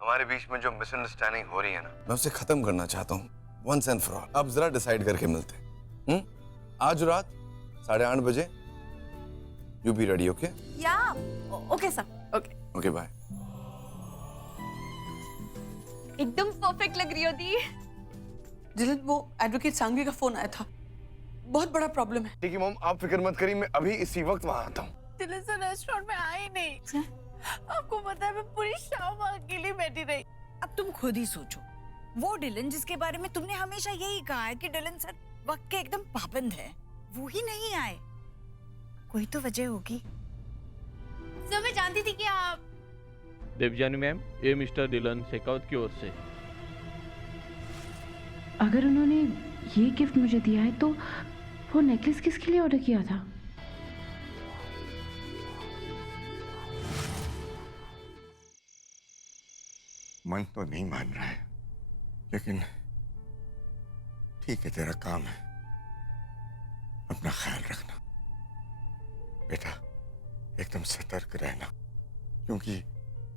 हमारे बीच में जो मिसअंडरस्टैंडिंग हो रही है ना, मैं उसे खत्म करना चाहता हूँ वंस एंड फॉर ऑल। अब जरा डिसाइड करके मिलते हैं। आज रात 8:30 बजे यू बी रेडी। ओके? या okay sir, okay okay bye. एकदम परफेक्ट लग रही हो दी। जिलन, वो एडवोकेट सांघवी का फोन आया था, बहुत बड़ा प्रॉब्लम है। ठीक है मॉम, आप फिक्र मत करिए, मैं अभी इसी वक्त वहां आता हूँ। दिल्ली से रेस्टोरेंट में आई नहीं। आपको पता है मैं पूरी शाम अकेली बैठी रही। अब तुम खुद ही सोचो, वो डिलन जिसके बारे में तुमने हमेशा यही कहा है कि डिलन सर वक्त के एकदम पाबंद है, वो ही नहीं आए। कोई तो वजह होगी। सर मैं जानती थी कि आप। देवजानी मैम, ये मिस्टर डिलन शेखावत की ओर से। अगर उन्होंने ये गिफ्ट मुझे दिया है तो वो नेकलेस किसके लिए ऑर्डर किया था? मन तो नहीं मान रहा है, लेकिन ठीक है, तेरा काम है। अपना ख्याल रखना बेटा, एकदम सतर्क रहना, क्योंकि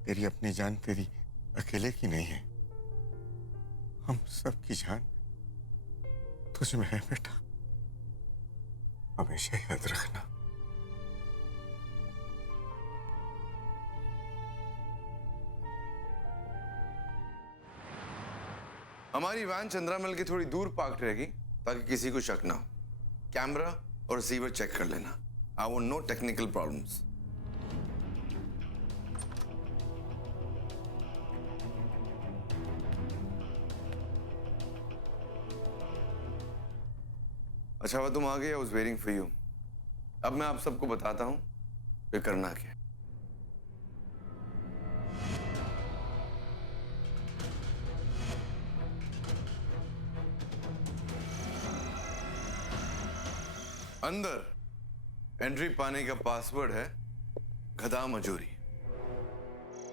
तेरी अपनी जान तेरी अकेले की नहीं है, हम सबकी जान तुझ में है बेटा, हमेशा याद रखना। हमारी वैन चंद्रा मिल के थोड़ी दूर पार्क रहेगी ताकि किसी को शक ना हो। कैमरा और रिसीवर चेक कर लेना। I want no technical problems. अच्छा हुआ तुम आ गए, I was waiting for you. अब मैं आप सबको बताता हूं कि करना क्या है। अंदर एंट्री पाने का पासवर्ड है गधा मजूरी।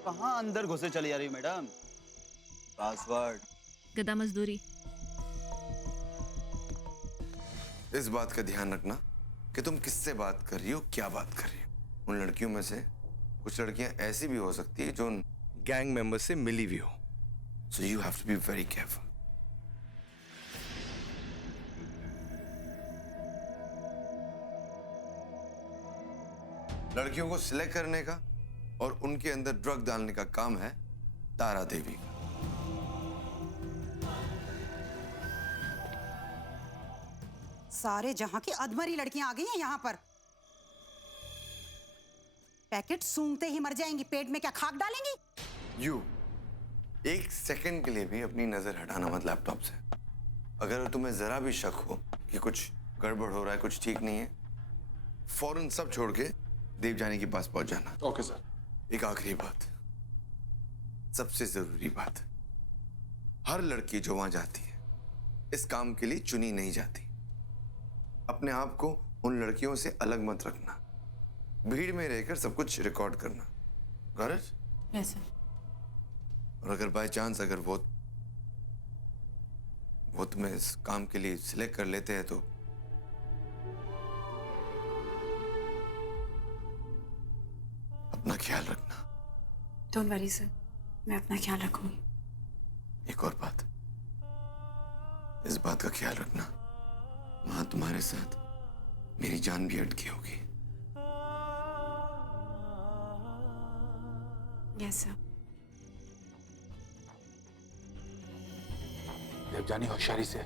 कहाँ अंदर घुसे चली जा रही मैडम? पासवर्ड गधा मजदूरी। इस बात का ध्यान रखना कि तुम किससे बात कर रही हो, क्या बात कर रही हो। उन लड़कियों में से कुछ लड़कियां ऐसी भी हो सकती है जो उन गैंग मेंबर्स से मिली भी हो। So you have to be very careful. लड़कियों को सिलेक्ट करने का और उनके अंदर ड्रग डालने का काम है तारा देवी का। सारे जहां की अधमरी लड़कियां आ गई हैं यहाँ पर। पैकेट सूंघते ही मर जाएंगी, पेट में क्या खाक डालेंगी? यू एक सेकंड के लिए भी अपनी नजर हटाना मत लैपटॉप से। अगर तुम्हें जरा भी शक हो कि कुछ गड़बड़ हो रहा है, कुछ ठीक नहीं है, फौरन सब छोड़ के देवजानी के पास पहुंच जाना। Okay sir. एक आखिरी बात, सबसे जरूरी बात, हर लड़की जो वहां जाती है इस काम के लिए चुनी नहीं जाती। अपने आप को उन लड़कियों से अलग मत रखना, भीड़ में रहकर सब कुछ रिकॉर्ड करना। Got it? Yes sir. और अगर बाय चांस अगर वो तुम्हें इस काम के लिए सिलेक्ट कर लेते हैं तो अपना ख्याल रखना। डोंट वरी सर, मैं अपना ख्याल रखूंगी। एक और बात, इस बात का ख्याल रखना, वहां तुम्हारे साथ मेरी जान भी अटकी होगी। Yes sir. देवजानी होशियारी से।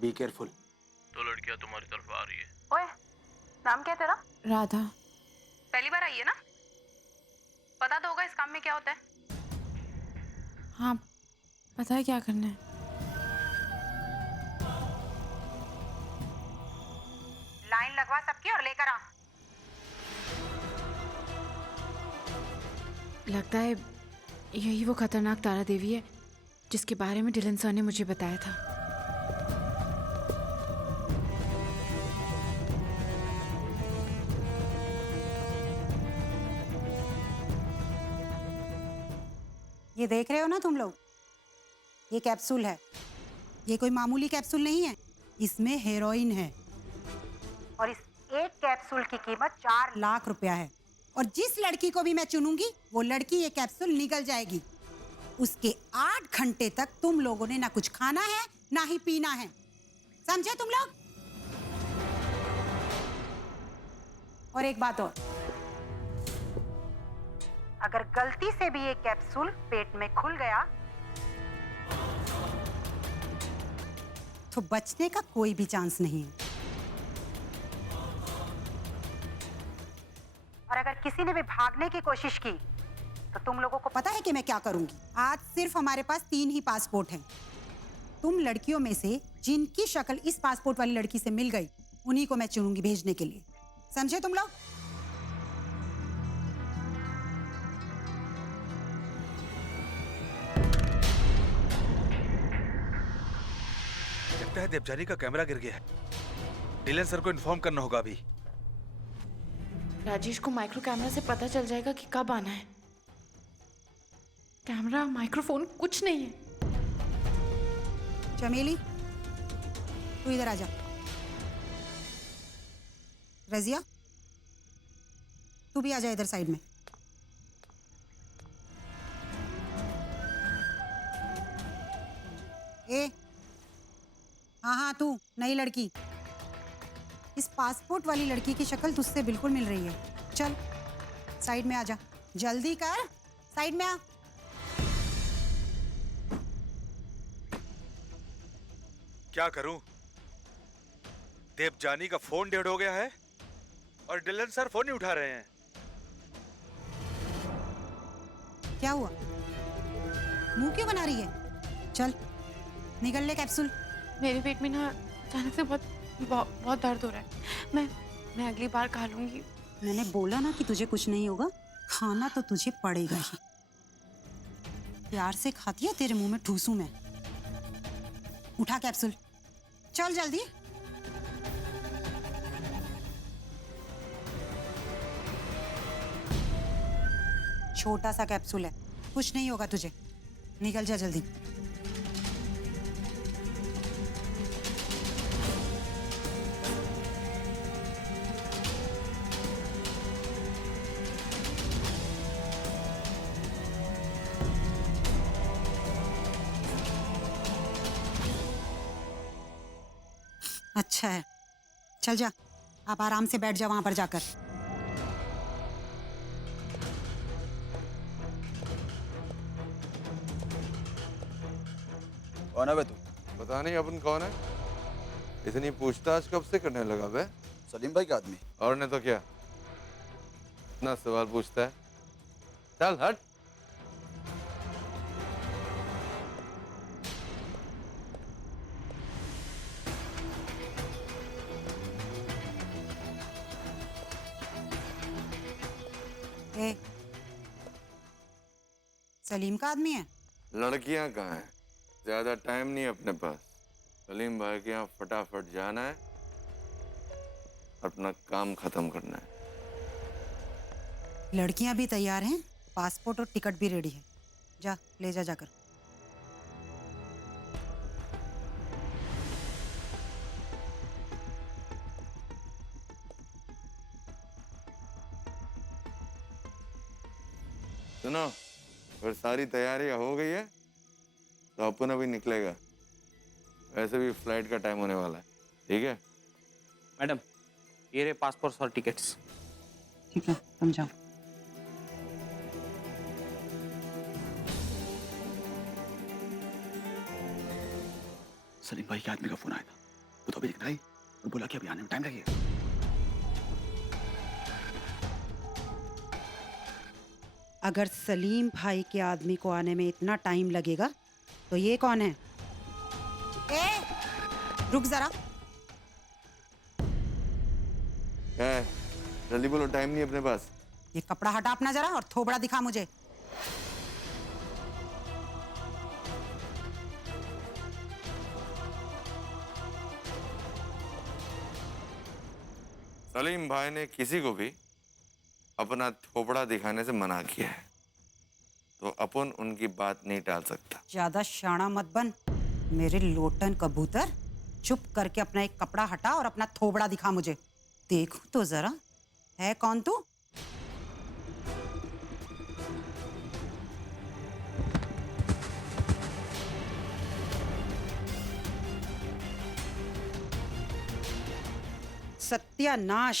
Be careful. तो लड़कियां तुम्हारी तरफ आ रही है। ओए, नाम क्या है तेरा? राधा। पहली बार आई है ना? पता तो होगा इस काम में क्या होता है। हाँ, पता है क्या करना है। लाइन लगवा सबकी और लेकर आ। लगता है यही वो खतरनाक तारा देवी है जिसके बारे में डिलन सर ने मुझे बताया था। ये देख रहे हो ना तुम लोग, ये कैप्सूल है, ये कोई मामूली कैप्सूल नहीं है, इसमें हेरोइन है और इस एक कैप्सूल की कीमत 4 लाख रुपया है। और जिस लड़की को भी मैं चुनूंगी वो लड़की ये कैप्सूल निगल जाएगी। उसके 8 घंटे तक तुम लोगों ने ना कुछ खाना है ना ही पीना है, समझे तुम लोग? और एक बात और, अगर गलती से भी ये कैप्सूल पेट में खुल गया तो बचने का कोई भी चांस नहीं है। और अगर किसी ने भी भागने की कोशिश की तो तुम लोगों को पता है कि मैं क्या करूंगी? आज सिर्फ हमारे पास 3 ही पासपोर्ट हैं। तुम लड़कियों में से जिनकी शक्ल इस पासपोर्ट वाली लड़की से मिल गई उन्हीं को मैं चुनूंगी भेजने के लिए, समझे तुम लोग? लगता है देवजानी का कैमरा गिर गया है। डिलन सर को इन्फॉर्म करना होगा अभी। राजेश को माइक्रो कैमरा से पता चल जाएगा कि कब आना है। कैमरा माइक्रोफोन कुछ नहीं है। चमेली तू इधर आ जा। रजिया तू भी आ जा इधर साइड में। ए हाँ तू नई लड़की, इस पासपोर्ट वाली लड़की की शक्ल तुझसे बिल्कुल मिल रही है। चल साइड में आ जा, जल्दी कर, साइड में आ। क्या करूं? देवजानी का फोन डेड हो गया है और डिलन सर फोन नहीं उठा रहे हैं। क्या हुआ? मुंह क्यों बना रही है? चल निकल ले कैप्सूल। मेरे पेट में ना अचानक से बहुत दर्द हो रहा है। मैं अगली बार खा लूंगी। मैंने बोला ना कि तुझे कुछ नहीं होगा, खाना तो तुझे पड़ेगा ही। प्यार से खाती है, तेरे मुंह में ठूसूं मैं। उठा कैप्सूल, चल जल्दी। छोटा सा कैप्सूल है, कुछ नहीं होगा तुझे, निकल जा जल्दी। अच्छा है, चल जा, आप आराम से बैठ जा वहां पर जाकर। कौन है बे तू? पता नहीं अपन कौन है। इतनी पूछताछ कब से करने लगा बे? सलीम भाई का आदमी। और नहीं तो क्या, इतना सवाल पूछता है। चल हट। ए, सलीम का आदमी है? लड़कियां कहाँ हैं? ज्यादा टाइम नहीं अपने पास। सलीम भाई के यहाँ फटाफट जाना है, अपना काम खत्म करना है। लड़कियां भी तैयार हैं, पासपोर्ट और टिकट भी रेडी है। जा ले जा जाकर। सुनो, अगर सारी तैयारी हो गई है तो अपन अभी निकलेगा। वैसे भी फ्लाइट का टाइम होने वाला है, ठीक है? मैडम ये रहे पासपोर्ट और टिकट्स। ठीक है, तुम जाओ। सलीम भाई के आदमी का फोन आया था, वो तो अभी दिख रहा है और बोला कि अभी आने में टाइम लगेगा। अगर सलीम भाई के आदमी को आने में इतना टाइम लगेगा तो ये कौन है? ए, रुक जरा। जल्दी बोलो, टाइम नहीं अपने पास। ये कपड़ा हटा अपना जरा और थोबड़ा दिखा मुझे। सलीम भाई ने किसी को भी अपना थोपड़ा दिखाने से मना किया है। तो अपन उनकी बात नहीं टाल सकता। ज्यादा शाना मत बन मेरे लोटन कबूतर। चुप करके अपना एक कपड़ा हटा और अपना थोबड़ा दिखा मुझे, देखूं तो जरा है कौन तू। सत्यानाश,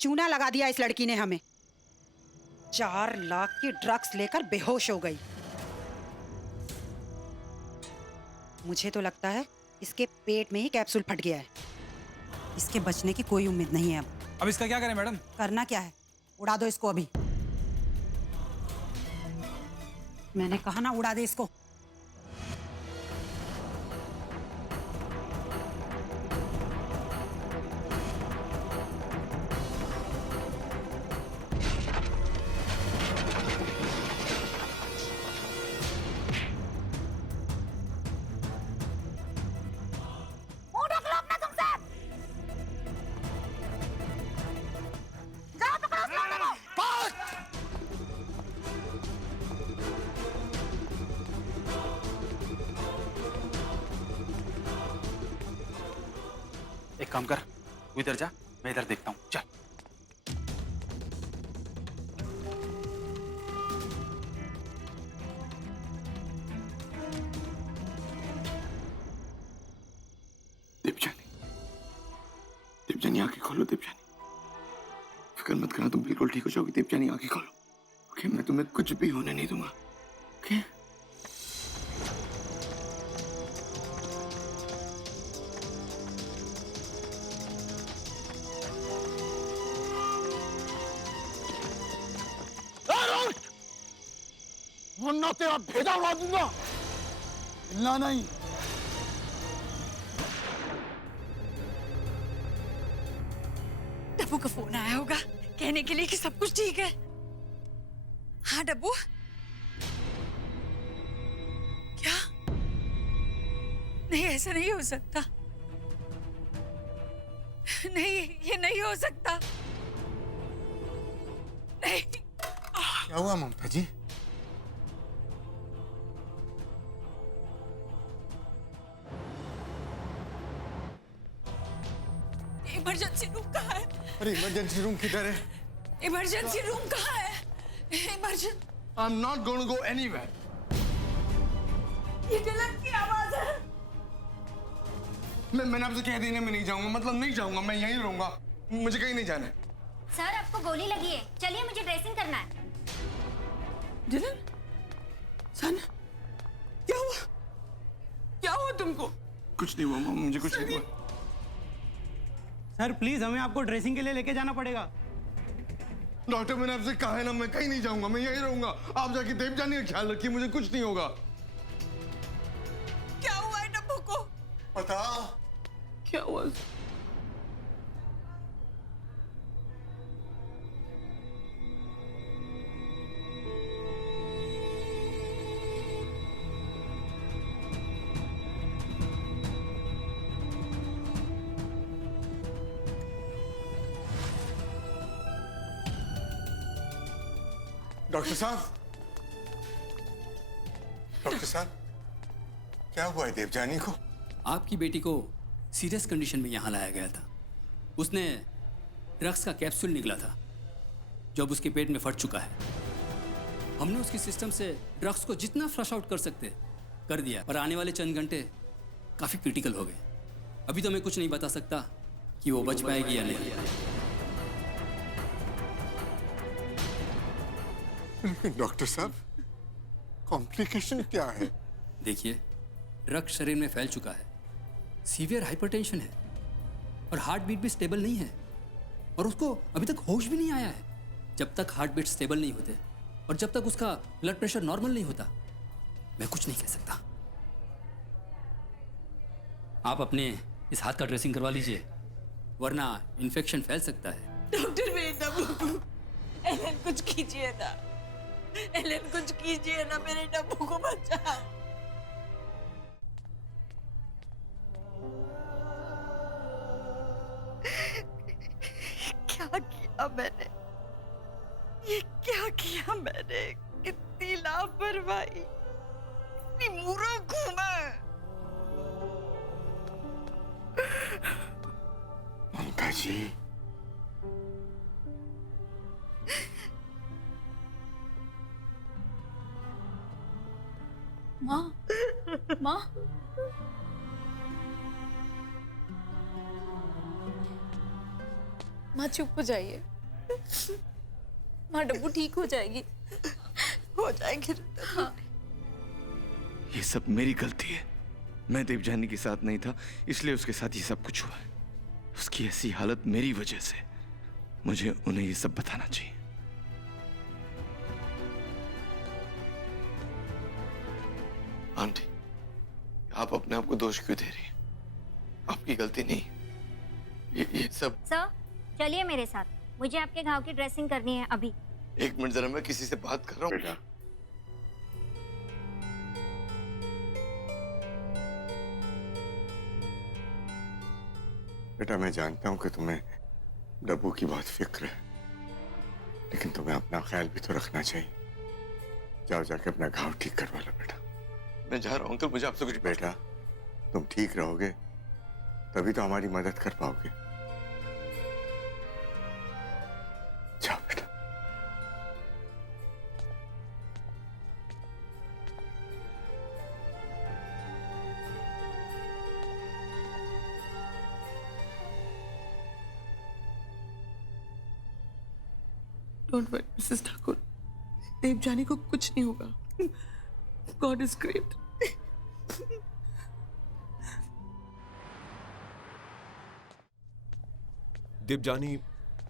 चूना लगा दिया इस लड़की ने हमें। 4 लाख की ड्रग्स लेकर बेहोश हो गई। मुझे तो लगता है इसके पेट में ही कैप्सूल फट गया है। इसके बचने की कोई उम्मीद नहीं है अब इसका क्या करें मैडम? करना क्या है, उड़ा दो इसको अभी। मैंने कहा ना उड़ा दे इसको। एक काम कर, तू इधर जा, मैं इधर देखता हूँ। चल। देवजानी, देवजानी आंखें खोलो। देवजानी, फिक्र मत करना, तुम बिल्कुल ठीक हो जाओगी। देवजानी आंखें खोलो। ओके, मैं तुम्हें कुछ भी होने नहीं दूंगा। ओके? वरना तेरा भेजा उड़ा दूंगा। हिलना नहीं। डब्बू का फोन आया होगा कहने के लिए कि सब कुछ ठीक है। हाँ डब्बू, क्या? नहीं, ऐसा नहीं हो सकता। नहीं, ये नहीं हो सकता। नहीं। क्या हुआ ममता जी? इमरजेंसी रूम कहाँ है? अरे इमरजेंसी रूम किधर है? इमरजेंसी रूम कहाँ है? Emergency. I'm not going to go anywhere. ये डिलन की आवाज है। मैंने आपसे कह दिया मैं नहीं जाऊंगा, मतलब नहीं जाऊंगा, मैं यहीं रहूंगा, मुझे कहीं नहीं जाना है। सर आपको गोली लगी है, चलिए मुझे ड्रेसिंग करना है। डिलन, सन, क्या हुआ? क्या हुआ तुमको? कुछ नहीं हुआ मामा, मुझे कुछ नहीं हुआ। सर प्लीज हमें आपको ड्रेसिंग के लिए लेके जाना पड़ेगा। डॉक्टर मैंने आपसे कहा है ना मैं कहीं नहीं जाऊंगा, मैं यहीं रहूंगा। आप जाके देवजानी का ख्याल रखिए, मुझे कुछ नहीं होगा। क्या हुआ है डब्बू को? पता क्या हुआ? डॉक्टर साहब, डॉक्टर साहब, क्या हुआ है देवजानी को? आपकी बेटी को सीरियस कंडीशन में यहाँ लाया गया था। उसने ड्रग्स का कैप्सूल निकला था जो अब उसके पेट में फट चुका है। हमने उसके सिस्टम से ड्रग्स को जितना फ्लश आउट कर सकते कर दिया, पर आने वाले चंद घंटे काफ़ी क्रिटिकल हो गए। अभी तो मैं कुछ नहीं बता सकता कि वो बच पाएगी या नहीं। डॉक्टर साहब, कॉम्प्लिकेशन क्या है? देखिए, ड्रग्स शरीर में फैल चुका है, सीवियर हाइपरटेंशन है और हार्ट बीट भी स्टेबल नहीं है और उसको अभी तक होश भी नहीं आया है। जब तक हार्ट बीट स्टेबल नहीं होते और जब तक उसका ब्लड प्रेशर नॉर्मल नहीं होता, मैं कुछ नहीं कह सकता। आप अपने इस हाथ का ड्रेसिंग करवा लीजिए, वरना इन्फेक्शन फैल सकता है। डॉक्टर मेरे डब्बू, एलन कुछ कीजिए ना, एलन कुछ कीजिए ना, मेरे डब्बू को बचाओ। क्या किया मैंने? ये क्या किया मैंने? कितनी जी, माँ माँ माँ चुप हो जाइए। माँ डब्बू ठीक हो जाएगी। हो जाएगी। हाँ। ये सब मेरी गलती है। मैं देवजानी के साथ नहीं था, इसलिए उसके साथ ये सब कुछ हुआ है। उसकी ऐसी हालत मेरी वजह से। मुझे उन्हें ये सब बताना चाहिए। आंटी, आप अपने आप को दोष क्यों दे रही हैं? आपकी गलती नहीं। ये सब। सर चलिए मेरे साथ, मुझे आपके घाव की ड्रेसिंग करनी है अभी। एक मिनट जरा, मैं किसी से बात कर रहा हूँ। बेटा, बेटा मैं जानता हूं कि तुम्हें डब्बू की बहुत फिक्र है, लेकिन तुम्हें अपना ख्याल भी तो रखना चाहिए। जाओ जाके अपना घाव ठीक करवा लो बेटा। मैं जा रहा हूँ अंकल, मुझे आपसे कुछ। बेटा तुम ठीक रहोगे तभी तो हमारी मदद कर पाओगे। जाओ बेटा। Don't worry Mrs Thakur, Devjani को कुछ नहीं होगा। God is great. देवजानी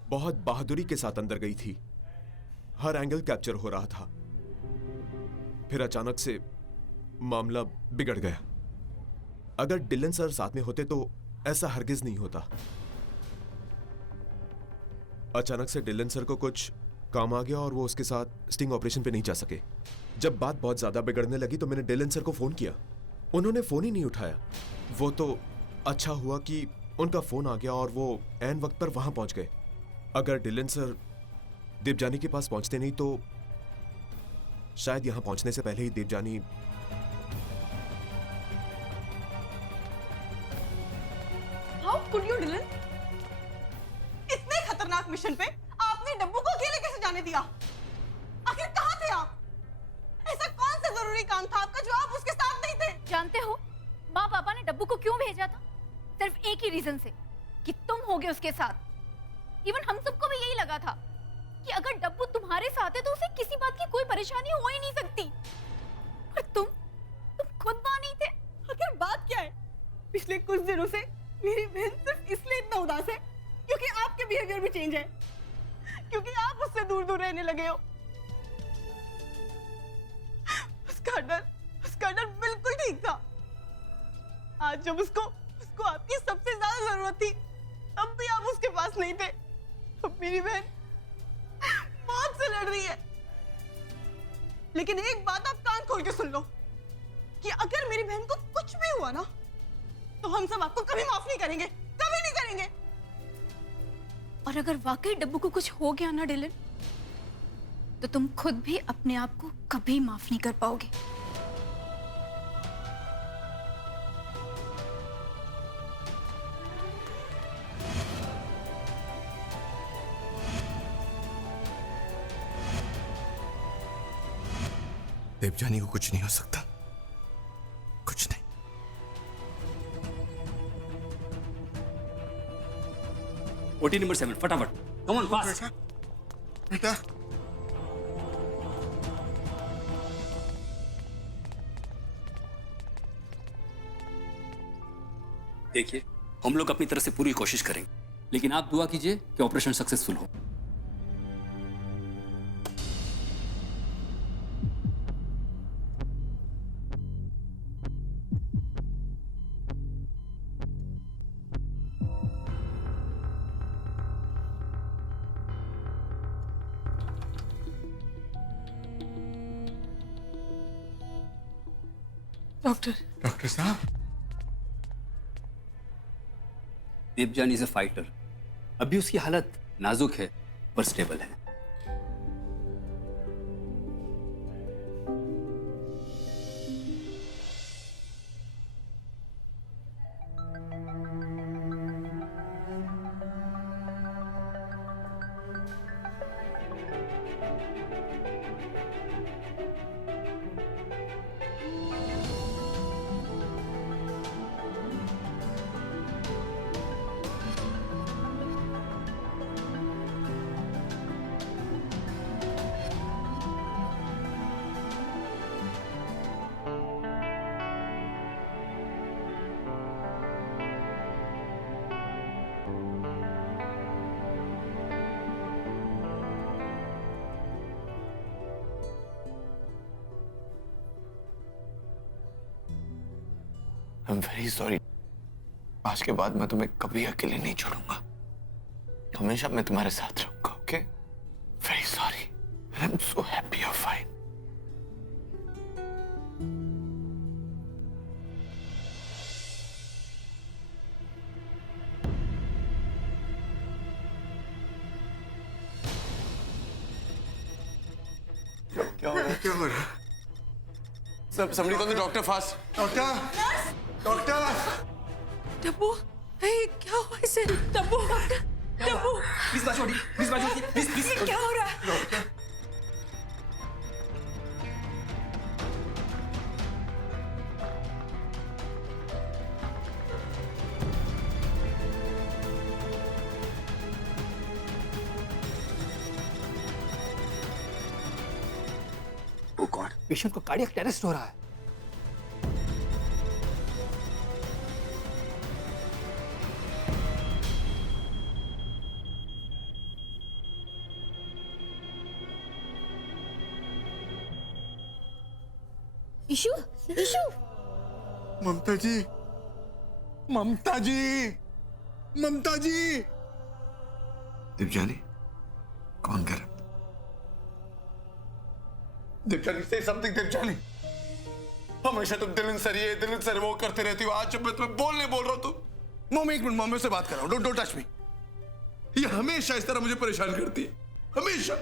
बहुत बहादुरी के साथ अंदर गई थी। हर एंगल कैप्चर हो रहा था। फिर अचानक से मामला बिगड़ गया। अगर डिलन सर साथ में होते तो ऐसा हरगिज नहीं होता। अचानक से डिलन सर को कुछ काम आ गया और वो उसके साथ स्टिंग ऑपरेशन पे नहीं जा सके। जब बात बहुत ज्यादा बिगड़ने लगी तो मैंने डिलन सर को फोन किया। उन्होंने फोन ही नहीं उठाया। वो तो अच्छा हुआ कि उनका फोन आ गया और वो ऐन वक्त पर वहां पहुंच गए। अगर डिलन सर देवजानी के पास पहुंचते नहीं तो शायद यहां पहुंचने से पहले ही Devjani. How could you Dylan? इतने खतरनाक मिशन पे आपने डब्बू को अकेले कैसे जाने दिया? आखिर कहां थे आप? ऐसा कौन सा जरूरी काम था आपका जो आप उसके साथ नहीं थे? जानते हो माँ पापा ने डब्बू को क्यों भेजा था? सिर्फ एक ही रीजन से कि तुम होगे उसके साथ। इवन हम सबको भी यही लगा था कि अगर डब्बू तुम्हारे साथ है तो उसे किसी बात की कोई परेशानी हो ही नहीं सकती। और तुम खुद वहां नहीं थे। आखिर बात क्या है? पिछले कुछ दिनों से मेरी बहन सिर्फ इसलिए इतना उदास है क्योंकि आपके बिहेवियर भी चेंज है, क्योंकि आप उससे दूर दूर रहने लगे हो। उसका डर बिल्कुल ठीक था। आज जब उसको आपकी सबसे ज्यादा जरूरत थी तब भी आप उसके पास नहीं थे। अब मेरी बहन मौत से लड़ रही है। लेकिन एक बात आप कान खोल के सुन लो कि अगर मेरी बहन को कुछ भी हुआ ना तो हम सब आपको कभी माफ नहीं करेंगे, कभी नहीं करेंगे। और अगर वाकई डब्बू को कुछ हो गया ना डिलन, तो तुम खुद भी अपने आप को कभी माफ नहीं कर पाओगे। देवजानी को कुछ नहीं हो सकता, कुछ नहीं। ओटी नंबर 7 फटाफट, कम ऑन फास्ट। बेटा देखिए, हम लोग अपनी तरफ से पूरी कोशिश करेंगे, लेकिन आप दुआ कीजिए कि ऑपरेशन सक्सेसफुल हो। डॉक्टर साहब, देवजानी इज अ फाइटर। अभी उसकी हालत नाजुक है पर स्टेबल है। I am very sorry. आज के बाद मैं तुम्हें कभी अकेले नहीं छोड़ूंगा, हमेशा मैं तुम्हारे साथ रहूंगा। Okay, very sorry. I am so happy you are fine. क्या हो रहा है? क्या हो रहा है? Somebody call the doctor fast. Doctor, doctor. Dabbu, क्या हुआ इसे? डब्बू, डब्बू, प्लीज बात छोड़िए, प्लीज बात छोड़िए, प्लीज क्या हो रहा है? ओ गॉड, पेशेंट को कार्डियक अरेस्ट हो रहा है। इशू, इशू। ममता जी, ममता जी, ममता जी। देवजानी, कौन कर? Devyani, say something, Devyani. हमेशा तुम दिलन सर वो करते रहती हो। आज जब मैं तुम्हें बोल रहा हूं तो मॉम, एक मिनट, मॉम से बात कर रहा हूं। Don't touch me. ये हमेशा इस तरह मुझे परेशान करती है, हमेशा।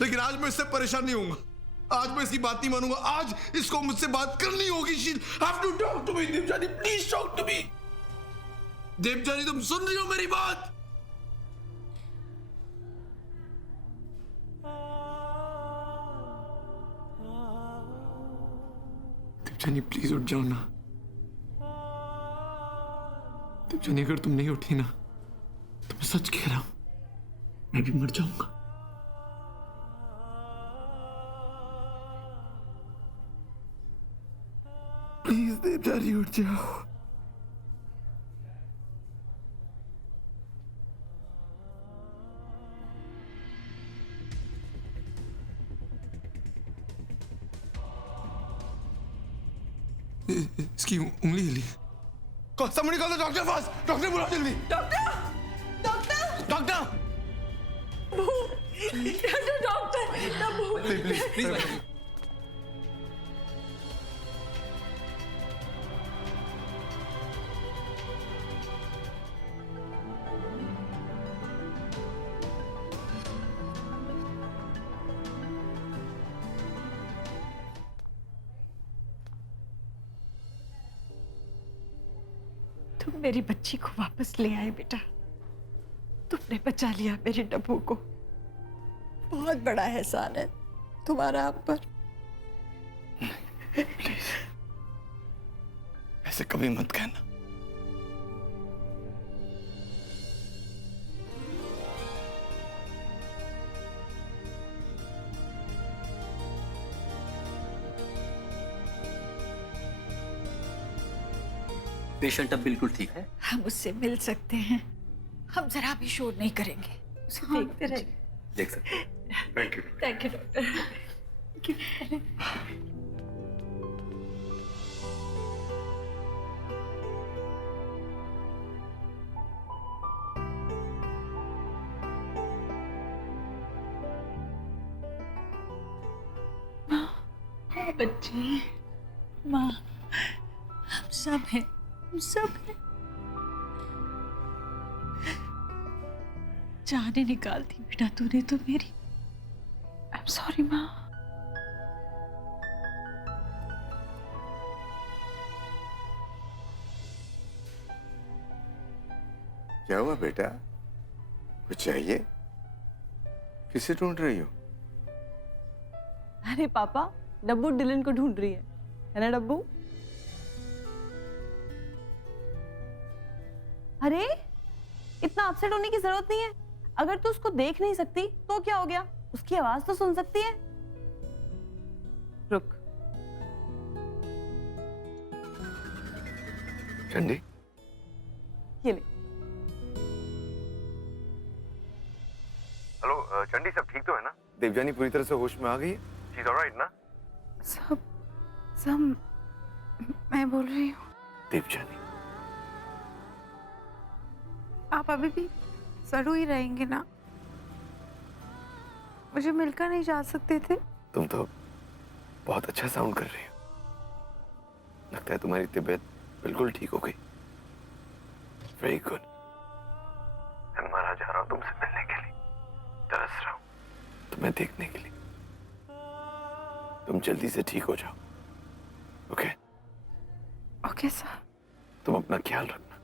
लेकिन आज मैं इससे परेशान नहीं होऊंगा। आज मैं इसकी बात नहीं मानूंगा। आज इसको मुझसे बात करनी होगी। She have to talk to me, Devjani, please talk to me। Devjani, तुम सुन रही हो मेरी बात? देवजानी प्लीज उठ जाओ ना। देवजानी, अगर तुम नहीं उठी ना तो मैं सच कह रहा हूं, मैं भी मर जाऊंगा। प्लीज देवजानी, उठ जाओ। इसकी उंगली हिली। Somebody call the doctor fast. Doctor बुलाओ जल्दी। Doctor, doctor, doctor, doctor, Dabbu. Please तुम मेरी बच्ची को वापस ले आए बेटा। तुमने बचा लिया मेरे डब्बू को। बहुत बड़ा एहसान है तुम्हारा आप पर। प्लीज ऐसे कभी मत कहना। पेशेंट अब बिल्कुल ठीक है। हम उससे मिल सकते हैं। हम जरा भी शोर नहीं करेंगे। उसे देखते रहेंगे। देख सकते हैं। Thank you. Thank you doctor. माँ, बच्ची, माँ, हम सब हैं, हम सब हैं। जाने निकाल दी बेटा तूने तो मेरी। I'm sorry माँ। क्या हुआ बेटा? कुछ चाहिए? किसे ढूंढ रही हो? अरे पापा, डब्बू डिलन को ढूंढ रही है ना डब्बू? अरे इतना अपसेट होने की जरूरत नहीं है। अगर तू उसको देख नहीं सकती तो क्या हो गया? उसकी आवाज तो सुन सकती है। रुक। चंडी, ये ले। हेलो चंडी, सब ठीक तो है ना? देवजानी पूरी तरह से होश में आ गई है? शी इज ऑलराइट ना? सब मैं बोल रही हूँ। देवजानी, आप अभी भी जरूर ही रहेंगे ना? मुझे मिलकर नहीं जा सकते थे? तुम तो बहुत अच्छा साउंड कर रही हो। लगता है तुम्हारी तबीयत बिल्कुल ठीक हो गई। Very good. मैं मरा जा रहा हूं तुमसे मिलने के लिए, तरस रहा हूं तुम्हें देखने के लिए। तुम जल्दी से ठीक हो जाओ। ओके? Okay sir. तुम अपना ख्याल रखना।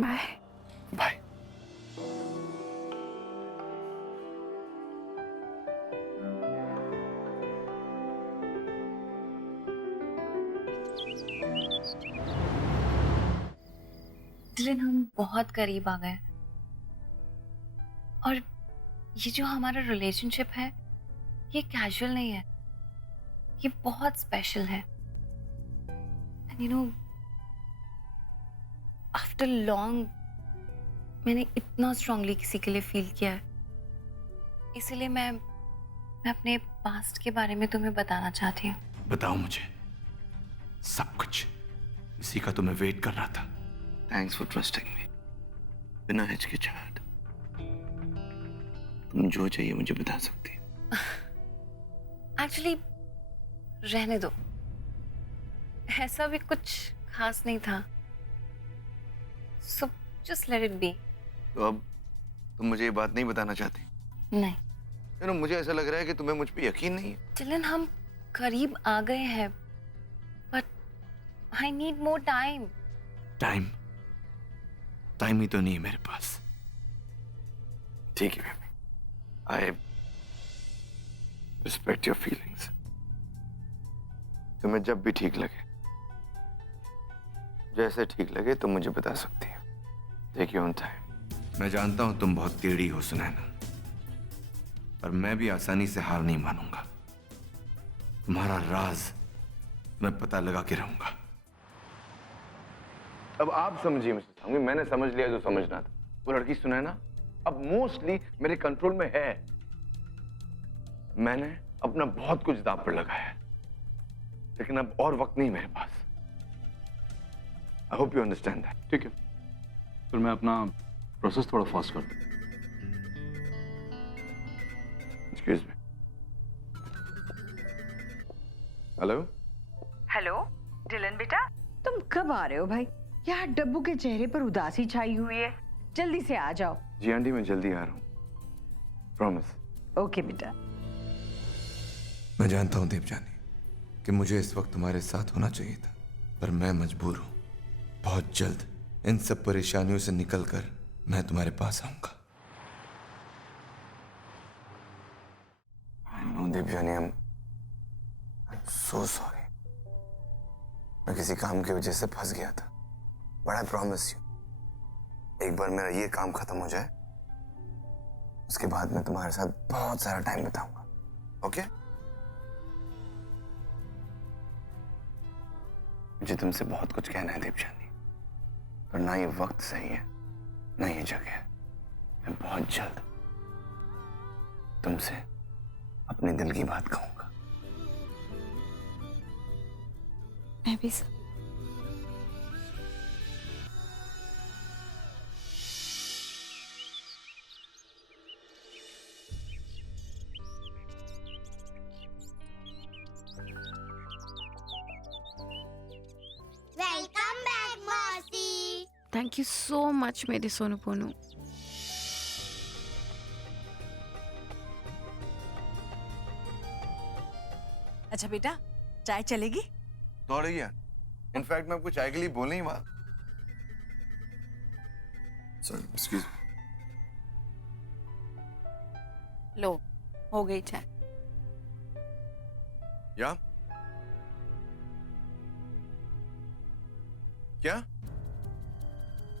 बाय। बाय। डिलन, हम बहुत करीब आ गए और ये जो हमारा रिलेशनशिप है ये कैजुअल नहीं है, ये बहुत स्पेशल है। And you know, after long मैंने इतना स्ट्रांगली किसी के लिए फील किया है, इसीलिए मैं अपने पास्ट के बारे में तुम्हें बताना चाहती हूँ। बताओ मुझे सब कुछ, इसी का तो मैं वेट कर रहा था। थैंक्स फॉर ट्रस्टिंग मी। बिना हिचकिचाहट तुम जो चाहिए मुझे बता सकती हो। एक्चुअली रहने दो, ऐसा भी कुछ खास नहीं था, so just let it be. तो अब तुम मुझे ये बात नहीं बताना चाहती? नहीं। मुझे ऐसा लग रहा है कि तुम्हें मुझ पे यकीन नहीं है। डिलन, हम करीब आ गए हैं, but I need more time. Time ही तो नहीं है मेरे पास। ठीक है baby, I respect your feelings. तुम्हें जब भी ठीक लगे, जैसे ठीक लगे तुम मुझे बता सकती हो। Take your own time. मैं जानता हूं तुम बहुत टेढ़ी हो सुनैना, पर मैं भी आसानी से हार नहीं मानूंगा। तुम्हारा राज मैं पता लगा के रहूंगा। अब आप समझिए मिस्टर सांघवी, मैंने समझ लिया जो समझना था। वो लड़की सुनैना अब मोस्टली मेरे कंट्रोल में है। मैंने अपना बहुत कुछ दांव पर लगाया है, लेकिन अब और वक्त नहीं मेरे पास। I hope you understand that. ठीक है, फिर मैं अपना प्रोसेस थोड़ा फास्ट कर दूं। Excuse me. Hello. Hello Dylan बेटा, तुम कब आ रहे हो भाई? यार डब्बू के चेहरे पर उदासी छाई हुई है, जल्दी से आ जाओ। जी आंटी, मैं जल्दी आ रहा हूँ, प्रॉमिस। ओके बेटा। मैं जानता हूँ देवजानी कि मुझे इस वक्त तुम्हारे साथ होना चाहिए था, पर मैं मजबूर हूँ। बहुत जल्द इन सब परेशानियों से निकलकर मैं तुम्हारे पास आऊंगा। I know, Devyani, I'm so sorry। मैं किसी काम की वजह से फंस गया था, बट आई प्रॉमिस यू, एक बार मेरा ये काम खत्म हो जाए, उसके बाद मैं तुम्हारे साथ बहुत सारा टाइम बिताऊंगा। ओके? मुझे तुमसे बहुत कुछ कहना है देवजानी, पर ना ये वक्त सही है ना ये जगह है। मैं बहुत जल्द तुमसे अपने दिल की बात कहूंगा। मैं भी सब। वेलकम बैक मौसी। थैंक यू सो मच मेरे सोनू पोनू। अच्छा बेटा, चाय चलेगी? दौड़ गया। इनफैक्ट मैं आपको चाय के लिए बोलने ही वहां। Sorry, excuse me. लो, हो गई चाय। या? क्या?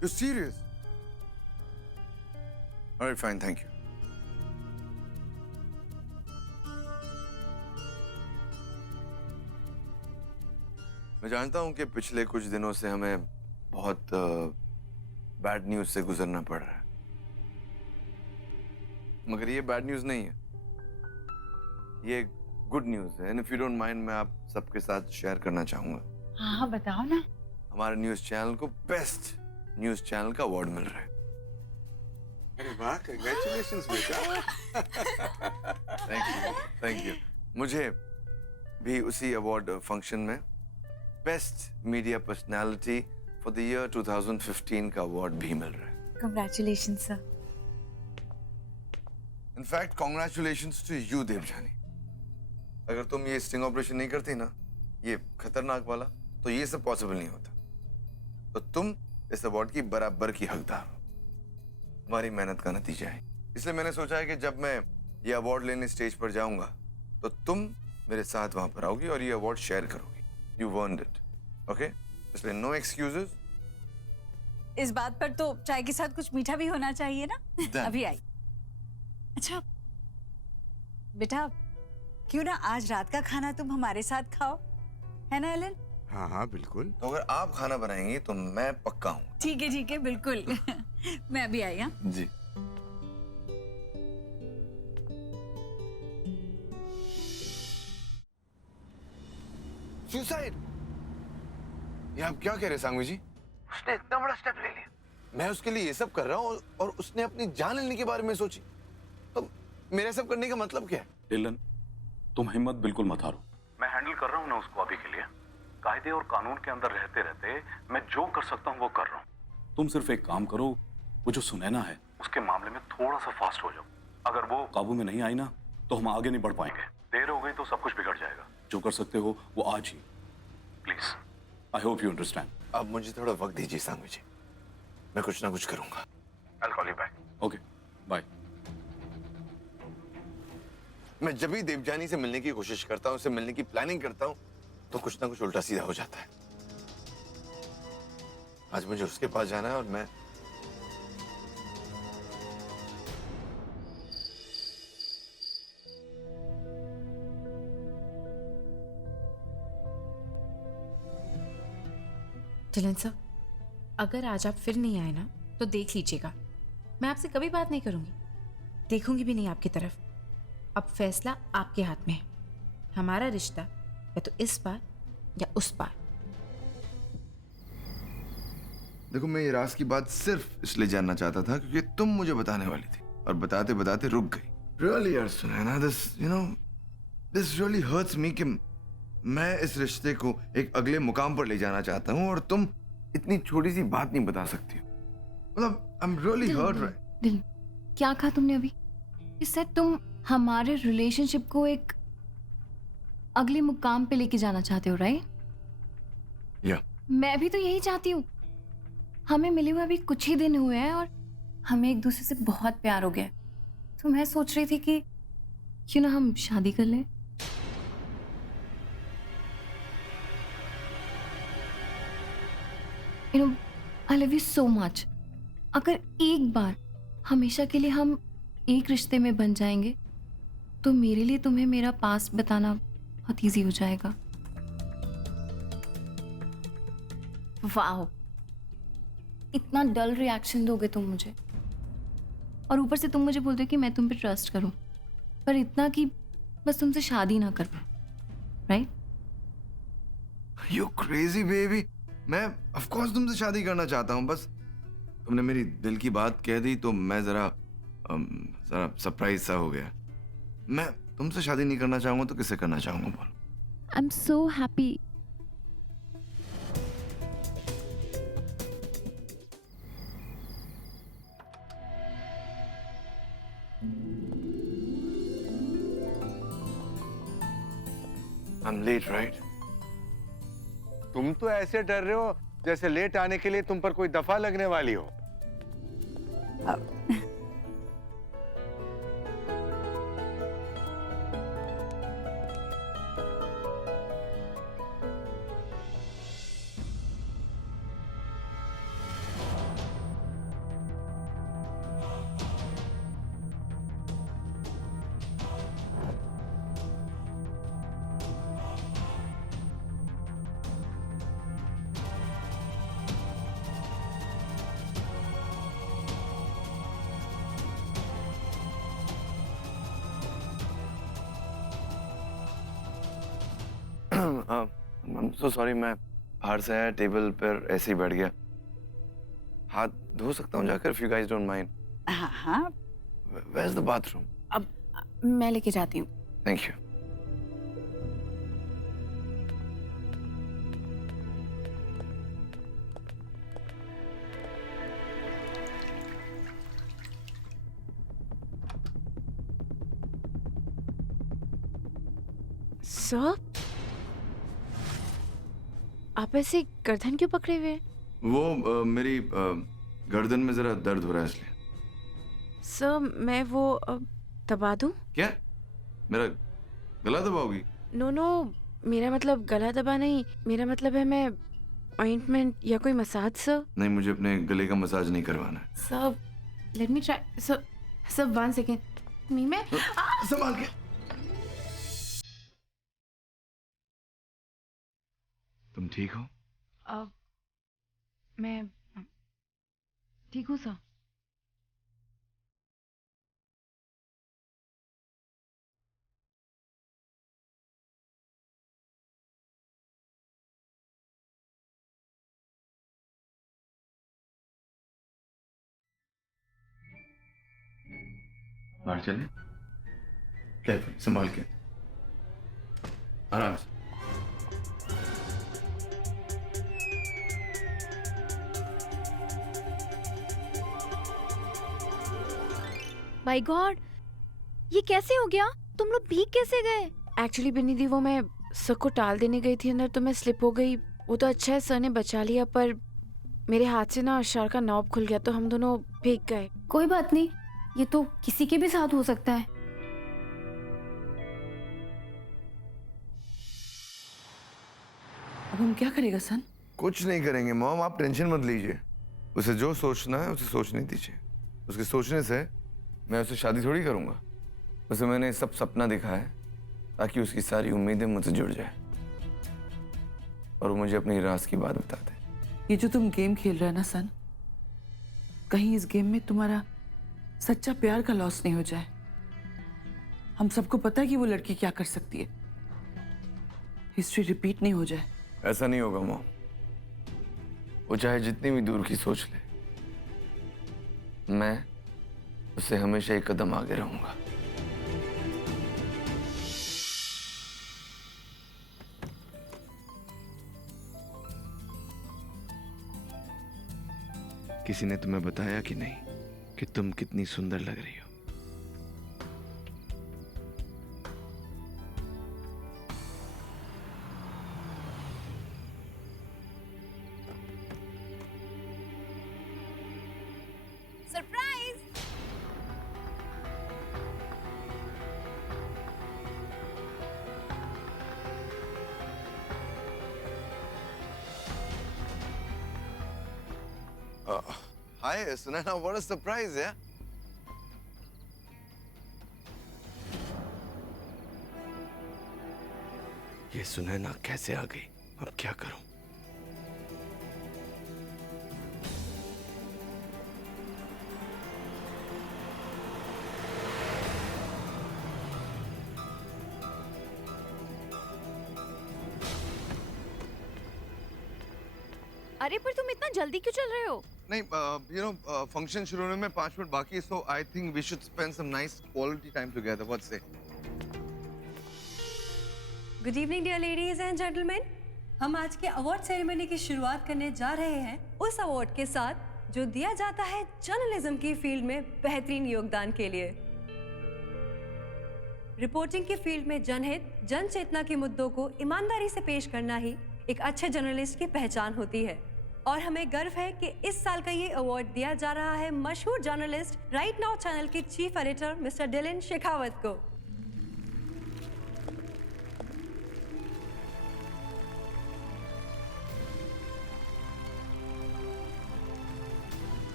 You're serious? All right, fine, thank you. मैं जानता हूं कि पिछले कुछ दिनों से हमें बहुत बैड न्यूज से गुजरना पड़ रहा है, मगर ये बैड न्यूज नहीं है, ये गुड न्यूज है। And if you don't mind, मैं आप सबके साथ शेयर करना चाहूंगा। हाँ बताओ ना। हमारे न्यूज चैनल को बेस्ट न्यूज चैनल का अवार्ड मिल रहा है। अरे वाह, कांग्रेचुलेशंस बेटा। Thank you. मुझे भी उसी अवार्ड फंक्शन में best media personality for the year 2015 का अवार्ड भी मिल रहा है। Congratulations sir. In fact congratulations to you Devjani. अगर तुम ये स्टिंग ऑपरेशन नहीं करती ना, ये खतरनाक वाला, तो ये सब पॉसिबल नहीं होता। तो तुम इस अवार्ड की बराबर की हकदार हो। हमारी मेहनत का नतीजा है। इसलिए मैंने सोचा है कि जब मैं ये अवार्ड लेने स्टेज पर जाऊंगा तो तुम मेरे साथ वहां पर आओगी और ये अवार्ड शेयर करोगी। You earned it, okay? इसलिए नो एक्सक्यूजेस। इस बात पर तो चाय के साथ कुछ मीठा भी होना चाहिए ना। अभी आई। अच्छा बेटा, क्यों ना आज रात का खाना तुम हमारे साथ खाओ, है ना एलन? हाँ हाँ बिल्कुल। तो अगर आप खाना बनाएंगी तो मैं पक्का हूँ। ठीक है बिल्कुल। मैं अभी आई। हाँ जी। सुसाइड? ये आप क्या कह रहे हैं सांगवी जी? उसने इतना बड़ा स्टेप ले लिया। मैं उसके लिए ये सब कर रहा हूँ और उसने अपनी जान लेने के बारे में सोची। तो मेरे सब करने का मतलब क्या है? डिलन, तुम हिम्मत बिल्कुल मत हारो। मैं हैंडल कर रहा हूँ ना उसको अभी के लिए। कायदे और कानून के अंदर रहते रहते मैं जो कर सकता हूँ वो कर रहा हूँ। तुम सिर्फ एक काम करो, वो जो सुनैना है उसके मामले में थोड़ा सा फास्ट हो जाओ। अगर वो काबू में नहीं आई ना तो हम आगे नहीं बढ़ पाएंगे। देर हो गई तो सब कुछ बिगड़ जाएगा। जो कर सकते हो वो आज ही, please. I hope you understand. अब मुझे थोड़ा वक्त दीजिए सांगवी जी, मैं कुछ ना कुछ करूंगा। I'll call you back. Okay, bye. मैं जब भी देवजानी से मिलने की कोशिश करता हूँ, उससे मिलने की प्लानिंग करता हूँ, तो कुछ ना कुछ उल्टा सीधा हो जाता है। आज मुझे उसके पास जाना है और मैं डिलन सर, अगर आज आप फिर नहीं आए ना तो देख लीजिएगा, मैं आपसे कभी बात नहीं करूंगी, देखूंगी भी नहीं आपकी तरफ। अब फैसला आपके हाथ में है। हमारा रिश्ता या तो इस बार या उस बार। देखो, मैं ये राज की बात सिर्फ इसलिए जानना चाहता था क्योंकि तुम मुझे बताने वाली थी और बताते बताते रुक गई। रियली यार Sunaina, this really hurts me कि मैं इस रिश्ते को एक अगले मुकाम पर ले जाना चाहता हूँ और तुम इतनी छोटी सी बात नहीं बता सकती हो। मतलब I am really hurt right. दिल, क्या कहा तुमने अभी? इससे तुम हमारे रिलेशनशिप को एक अगले मुकाम पे लेके जाना चाहते हो, राइट? या मैं भी तो यही चाहती हूँ। हमें मिले हुए अभी कुछ ही दिन हुए हैं और हमें एक दूसरे से बहुत प्यार हो गया। तो मैं सोच रही थी कि क्यों ना हम शादी कर लें। I love you so much. अगर एक बार हमेशा के लिए हम एक रिश्ते में बन जाएंगे तो मेरे लिए तुम्हें मेरा पास्ट बताना बहुत ईजी हो जाएगा। वाह, इतना डल रिएक्शन दोगे तुम मुझे, और ऊपर से तुम मुझे बोलते हो कि मैं तुम पे ट्रस्ट करूं, पर इतना कि बस तुमसे शादी ना कर पाऊं, राइट? You crazy baby. मैं ऑफ कोर्स तुमसे शादी करना चाहता हूँ, बस तुमने मेरी दिल की बात कह दी तो मैं जरा सरप्राइज सा हो गया। मैं तुमसे शादी नहीं करना चाहूंगा तो किससे करना चाहूंगा बोलो? आई am so happy. I'm late, right? तुम तो ऐसे डर रहे हो जैसे लेट आने के लिए तुम पर कोई दफा लगने वाली हो। I'm so sorry, मैं बाहर से आया, टेबल पर ऐसे ही बैठ गया। हाथ धो सकता हूँ जाकर, if you guys don't mind? हाँ हाँ। Where's the bathroom? अब मैं लेके जाती हूँ। Thank you. सर, आप ऐसे गर्दन क्यों पकड़े हुए हैं? वो मेरी गर्दन में जरा दर्द हो रहा है इसलिए। सर, मैं वो दबा दूं? क्या? मेरा गला दबाओगी? नो नो, मेरा मतलब गला दबा नहीं, मेरा मतलब है मैं ऑइंटमेंट या कोई मसाज सर। नहीं, मुझे अपने गले का मसाज नहीं करवाना है। Sir, let me try. Sir 1 second. मैं संभाल के। तुम ठीक हो? मैं ठीक हूँ सर। बाहर चले? केयरफुल, संभाल के, आराम से। माय गॉड, ये कैसे हो गया? तुम लोग भीग कैसे गए? एक्चुअली बिन्नी दी, वो मैं सर को टाल देने गई थी अंदर, तो मैं स्लिप हो गई। वो तो अच्छा है सर ने बचा लिया, पर मेरे हाथ से ना शर का नॉब खुल गया, तो हम दोनों भीग गए। कोई बात नहीं, ये तो किसी के भी साथ हो सकता है। अब हम क्या करेगा सन? कुछ नहीं करेंगे मॉम, आप टेंशन मत लीजिए। उसे जो सोचना है उसे सोचने दीजिए। उसके सोचने से मैं उससे शादी थोड़ी करूंगा। उसे मैंने सब सपना दिखाया है ताकि उसकी सारी उम्मीदें मुझसे जुड़ जाए और वो मुझे अपनी राज की बात बता दे। ये जो तुम गेम खेल रहे हो ना सन, कहीं इस गेम में तुम्हारा सच्चा प्यार का लॉस नहीं हो जाए। हम सबको पता है कि वो लड़की क्या कर सकती है। हिस्ट्री रिपीट नहीं हो जाए। ऐसा नहीं होगा मॉम। वो चाहे जितनी भी दूर की सोच ले, मैं उससे हमेशा एक कदम आगे रहूंगा। किसी ने तुम्हें बताया कि नहीं कि तुम कितनी सुंदर लग रही हो? Surprise! Hi, Sunana, what a surprise, yeah? ये सुनैना कैसे आ गई? अब क्या करूं? अरे पर तुम इतना जल्दी क्यों चल रहे हो? नहीं, फंक्शन शुरू होने में 5 मिनट बाकी है, so I think we should spend some nice quality time together. What say? Good evening dear ladies and gentleman. हम आज के अवार्ड सेरेमनी की शुरुआत करने जा रहे हैं उस अवार्ड के साथ जो दिया जाता है जर्नलिज्म की फील्ड में बेहतरीन योगदान के लिए। रिपोर्टिंग की फील्ड में जनहित, जन चेतना के मुद्दों को ईमानदारी से पेश करना ही एक अच्छे जर्नलिस्ट की पहचान होती है। और हमें गर्व है कि इस साल का ये अवार्ड दिया जा रहा है मशहूर जर्नलिस्ट राइट नाउ चैनल के chief editor mister Dylan Shekhawat को।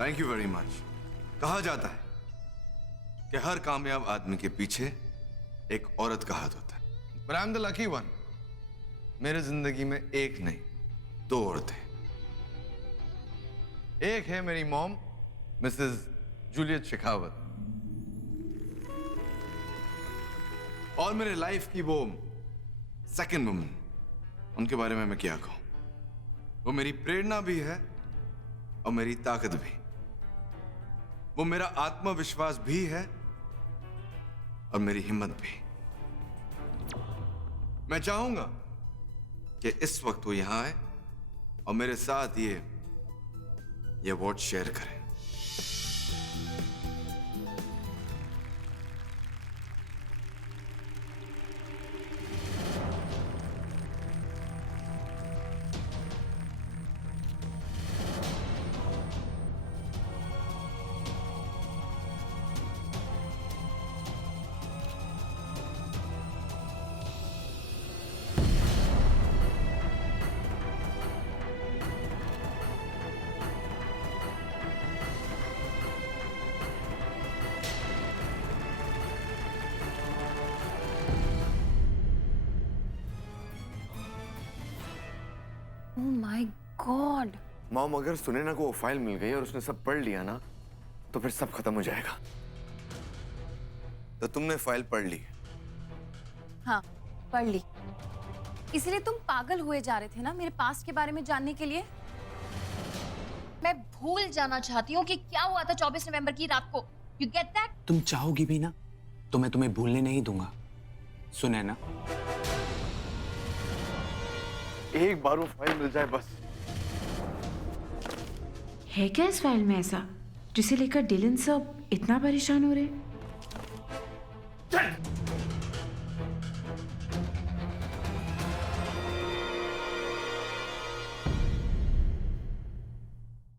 Thank you very much. कहा जाता है कि हर कामयाब आदमी के पीछे एक औरत का हाथ होता है। But I'm the lucky one। मेरे जिंदगी में एक नहीं, 2 औरतें। एक है मेरी मॉम मिसेस जूलियट शेखावत, और मेरे लाइफ की वो सेकंड वुमन, उनके बारे में मैं क्या कहूं। वो मेरी प्रेरणा भी है और मेरी ताकत भी। वो मेरा आत्मविश्वास भी है और मेरी हिम्मत भी। मैं चाहूंगा कि इस वक्त वो यहां आए और मेरे साथ ये अवार्ड शेयर करें। Oh my God! मॉम, अगर सुनैना को वो फाइल मिल गई और उसने सब पढ़ लिया ना, तो फिर सब खत्म हो जाएगा। तो तुमने फाइल पढ़ ली? हाँ, पढ़ ली। इसलिए तुम पागल हुए जा रहे थे ना मेरे पास्ट के बारे में जानने के लिए? मैं भूल जाना चाहती हूँ कि क्या हुआ था 24 नवंबर की रात को। You get that? तुम चाहोगी भी ना तो मैं तुम्हें भूलने नहीं दूंगा, सुनैना। एक बार वो फाइल मिल जाए बस। है क्या इस फाइल में ऐसा जिसे लेकर डिलन सब इतना परेशान हो रहे?